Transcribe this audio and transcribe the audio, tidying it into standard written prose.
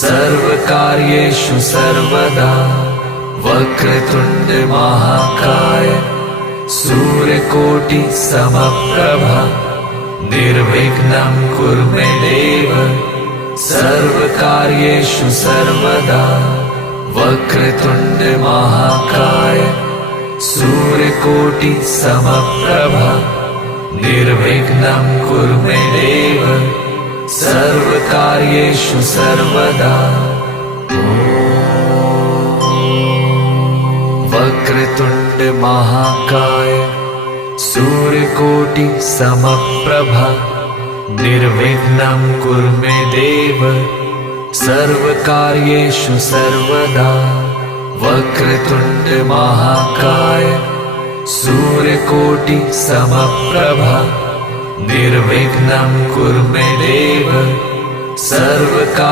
सर्वकार्येषु सर्वदा वक्रतुण्ड महाकाय सूर्यकोटि समप्रभा निर्विघ्नं कुरु मे देव सर्वकार्येषु सर्वदा वक्रतुण्ड महाकाय सूर्यकोटि समप्रभा निर्विघ्नं कुरु मे देव सर्वकार्येषु सर्वदा वक्रतुण्ड महाकाय सूर्यकोटि समप्रभा निर्विघ्नं कुरु मे देव सर्वकार्येषु सर्वदा वक्रतुण्ड महाकाय सूर्यकोटि समप्रभा निर्विघ्नं कुरु मे देव सर्वकार्येषु